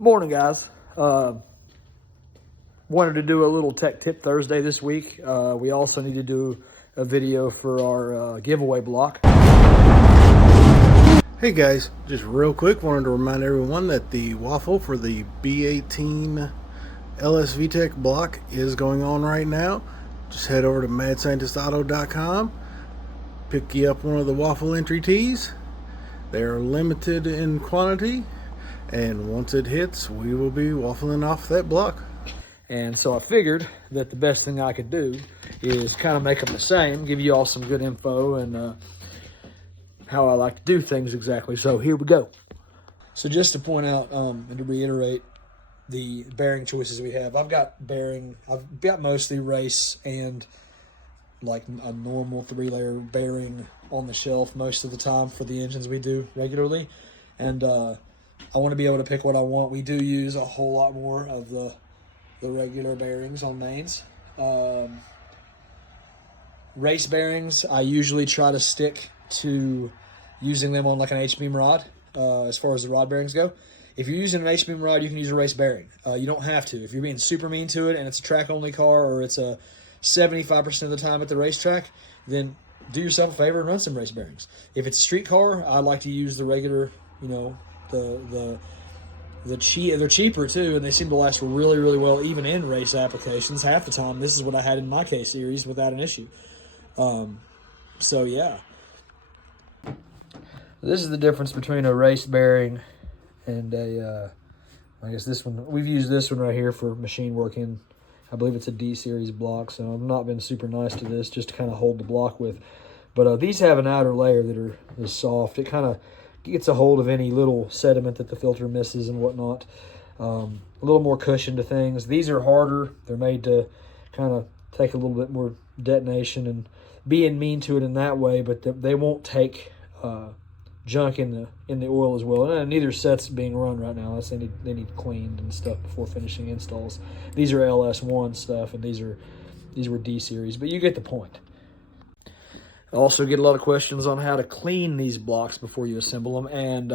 Morning, guys. Wanted to do a little Tech Tip Thursday this week. We also need to do a video for our giveaway block. Hey guys, just real quick, wanted to remind everyone that the Waffle for the B18 LSV Tech block is going on right now. Just head over to madscientistauto.com, pick you up one of the Waffle entry tees. They are limited in quantity, and once it hits, we will be waffling off that block. And so I figured that the best thing I could do is kind of make them the same, give you all some good info and how I like to do things exactly. So here we go. So just to point out and to reiterate the bearing choices we have, I've got mostly race and like a normal 3-layer bearing on the shelf most of the time for the engines we do regularly. And I want to be able to pick what I want. We do use a whole lot more of the regular bearings on mains. Race bearings, I usually try to stick to using them on like an H-beam rod as far as the rod bearings go. If you're using an H-beam rod, you can use a race bearing. You don't have to. If you're being super mean to it and it's a track-only car or it's a 75% of the time at the racetrack, then do yourself a favor and run some race bearings. If it's a street car, I like to use the regular, they're cheaper too, and they seem to last really, really well even in race applications. Half the time, this is what I had in my K series without an issue. So yeah. This is the difference between a race bearing and a, I guess this one, we've used this one right here for machine working. I believe it's a D series block, so I've not been super nice to this just to kind of hold the block with. But these have an outer layer that is soft. It kind of gets a hold of any little sediment that the filter misses and whatnot. A little more cushion to things. These are harder. They're made to kind of take a little bit more detonation and being mean to it in that way, but they won't take junk in the oil as well. And neither set's being run right now. Unless they need cleaned and stuff before finishing installs. These are LS1 stuff, and these were D series, but you get the point. I also get a lot of questions on how to clean these blocks before you assemble them, and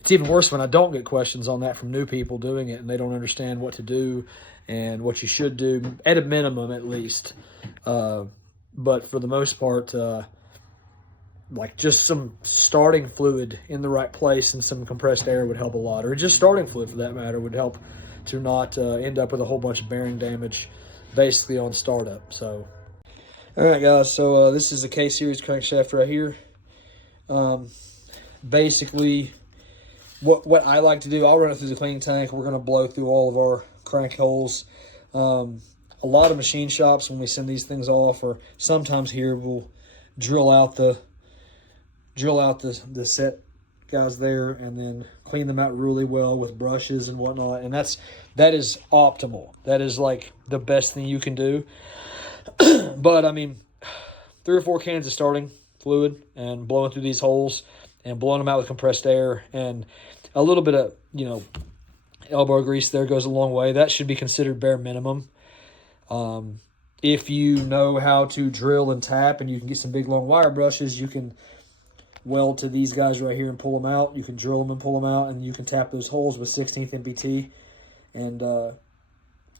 it's even worse when I don't get questions on that from new people doing it, and they don't understand what to do and what you should do, at a minimum at least. But for the most part, like just some starting fluid in the right place and some compressed air would help a lot, or just starting fluid for that matter would help to not end up with a whole bunch of bearing damage basically on startup. So all right, guys, so this is the K-Series crankshaft right here. Basically, what I like to do, I'll run it through the cleaning tank. We're going to blow through all of our crank holes. A lot of machine shops, when we send these things off, or sometimes here, will drill out the set guys there and then clean them out really well with brushes and whatnot. And that is optimal. That is like the best thing you can do. But I mean, 3 or 4 cans of starting fluid and blowing through these holes and blowing them out with compressed air and a little bit of, elbow grease there goes a long way. That should be considered bare minimum. If you know how to drill and tap and you can get some big long wire brushes, you can weld to these guys right here and pull them out. You can drill them and pull them out, and you can tap those holes with 16th MPT and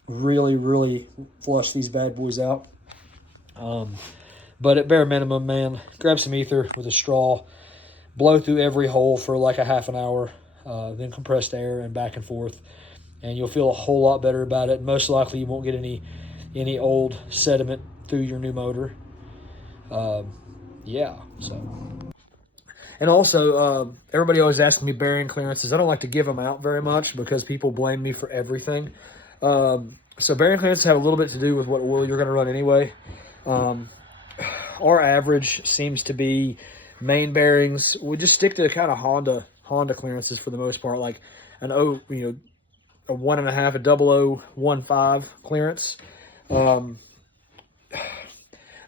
really, really flush these bad boys out. But at bare minimum, man, grab some ether with a straw, blow through every hole for like a half an hour, then compressed air and back and forth, and you'll feel a whole lot better about it. Most likely you won't get any old sediment through your new motor. Yeah, so. And also, everybody always asks me bearing clearances. I don't like to give them out very much because people blame me for everything. So bearing clearances have a little bit to do with what oil you're going to run anyway. Our average seems to be main bearings. We just stick to kind of Honda clearances for the most part, like a 1.5, a 0015 clearance. A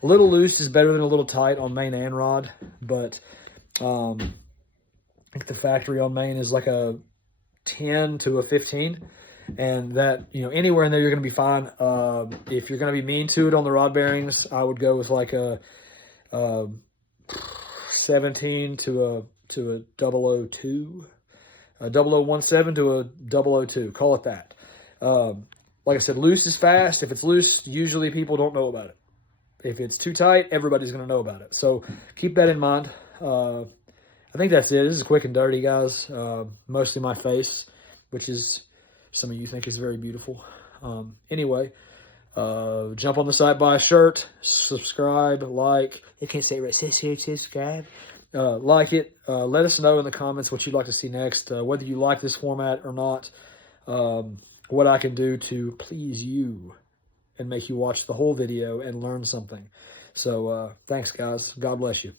little loose is better than a little tight on main and rod, but I think the factory on main is like a 10 to a 15. And that, anywhere in there you're going to be fine. If you're going to be mean to it on the rod bearings, I would go with like a 17 to a 002. a 0017 to a 002. Call it that. Like I said, loose is fast. If it's loose, usually people don't know about it. If it's too tight, everybody's going to know about it. So keep that in mind. I think that's it. This is quick and dirty, guys. Mostly my face, which is some of you think is very beautiful. Anyway, jump on the site, buy a shirt, subscribe, like. I can't say it right. Subscribe. Like it. Let us know in the comments what you'd like to see next, whether you like this format or not, what I can do to please you and make you watch the whole video and learn something. So thanks, guys. God bless you.